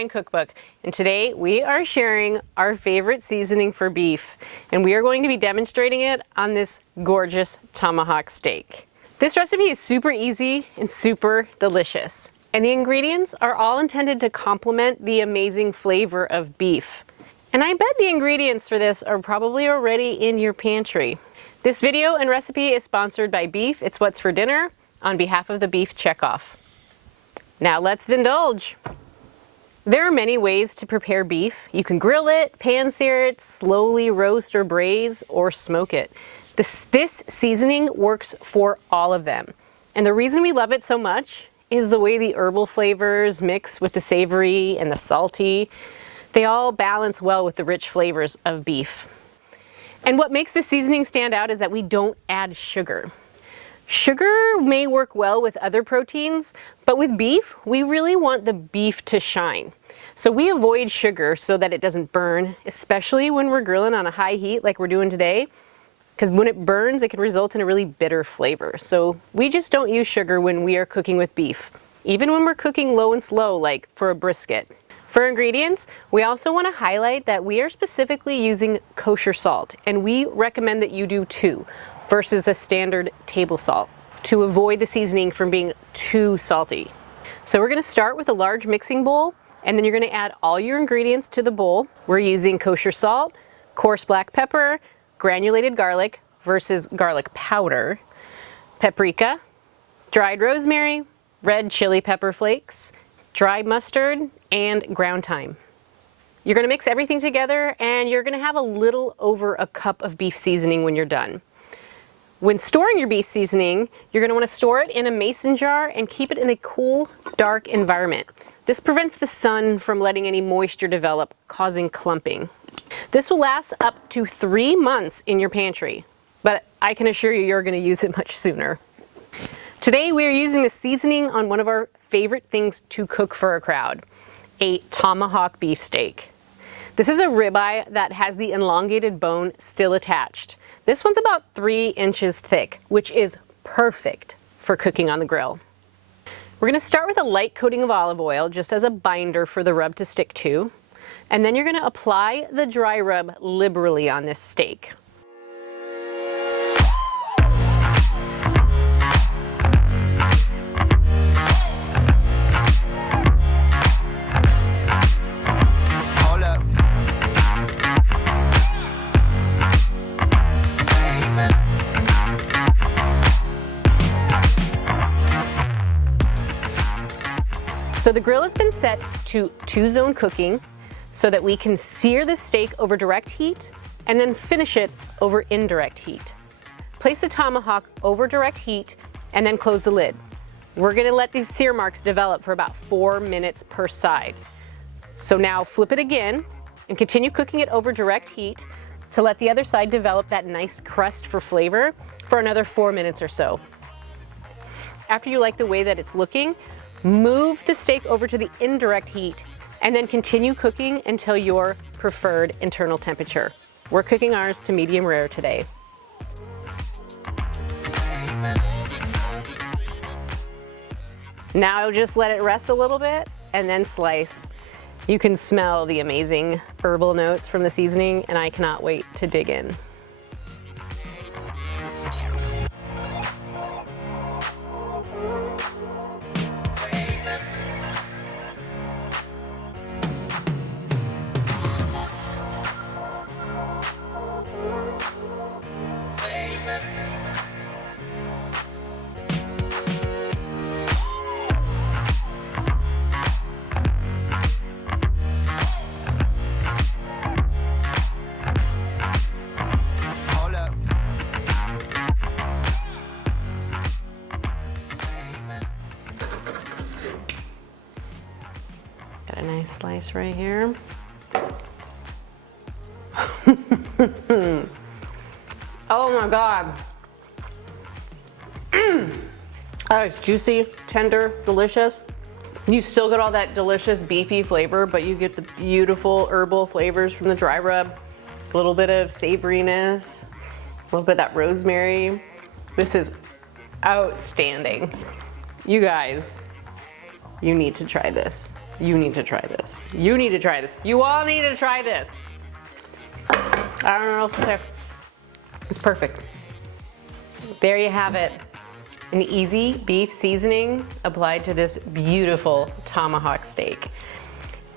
Wine Cookbook, and today we are sharing our favorite seasoning for beef, and we are going to be demonstrating it on this gorgeous tomahawk steak. This recipe is super easy and super delicious, and the ingredients are all intended to complement the amazing flavor of beef. And I bet the ingredients for this are probably already in your pantry. This video and recipe is sponsored by Beef It's What's for Dinner on behalf of the Beef Checkoff. Now let's indulge. There are many ways to prepare beef. You can grill it, pan-sear it, slowly roast or braise, or smoke it. This seasoning works for all of them. And the reason we love it so much is the way the herbal flavors mix with the savory and the salty. They all balance well with the rich flavors of beef. And what makes this seasoning stand out is that we don't add sugar. Sugar may work well with other proteins, but with beef, we really want the beef to shine. So we avoid sugar so that it doesn't burn, especially when we're grilling on a high heat like we're doing today, because when it burns, it can result in a really bitter flavor. So we just don't use sugar when we are cooking with beef, even when we're cooking low and slow, like for a brisket. For ingredients, we also want to highlight that we are specifically using kosher salt, and we recommend that you do 2 versus a standard table salt to avoid the seasoning from being too salty. So we're going to start with a large mixing bowl, and then you're going to add all your ingredients to the bowl. We're using kosher salt, coarse black pepper, granulated garlic versus garlic powder, paprika, dried rosemary, red chili pepper flakes, dry mustard, and ground thyme. You're going to mix everything together, and you're going to have a little over a cup of beef seasoning when you're done. When storing your beef seasoning, you're going to want to store it in a mason jar and keep it in a cool, dark environment. This prevents the sun from letting any moisture develop, causing clumping. This will last up to 3 months in your pantry, but I can assure you you're going to use it much sooner. Today we are using the seasoning on one of our favorite things to cook for a crowd, a tomahawk beef steak. This is a ribeye that has the elongated bone still attached. This one's about 3 inches thick, which is perfect for cooking on the grill. We're going to start with a light coating of olive oil just as a binder for the rub to stick to, and then you're going to apply the dry rub liberally on this steak. So the grill has been set to 2-zone cooking so that we can sear the steak over direct heat and then finish it over indirect heat. Place the tomahawk over direct heat and then close the lid. We're going to let these sear marks develop for about 4 minutes per side. So now flip it again and continue cooking it over direct heat to let the other side develop that nice crust for flavor for another 4 minutes or so. After you like the way that it's looking, move the steak over to the indirect heat and then continue cooking until your preferred internal temperature. We're cooking ours to medium rare today. Now just let it rest a little bit and then slice. You can smell the amazing herbal notes from the seasoning, and I cannot wait to dig in. Got a nice slice right here. Oh my God. Oh, it's juicy, tender, delicious. You still get all that delicious beefy flavor, but you get the beautiful herbal flavors from the dry rub. A little bit of savoriness, a little bit of that rosemary. This is outstanding. You guys, you need to try this. You need to try this. You need to try this. You all need to try this. I don't know what else to say. It's perfect. There you have it. An easy beef seasoning applied to this beautiful tomahawk steak.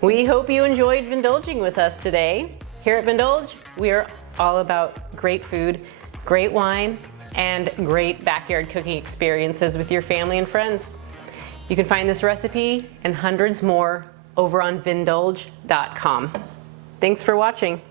We hope you enjoyed Vindulging with us today. Here at Vindulge, we are all about great food, great wine, and great backyard cooking experiences with your family and friends. You can find this recipe and hundreds more over on Vindulge.com. Thanks for watching.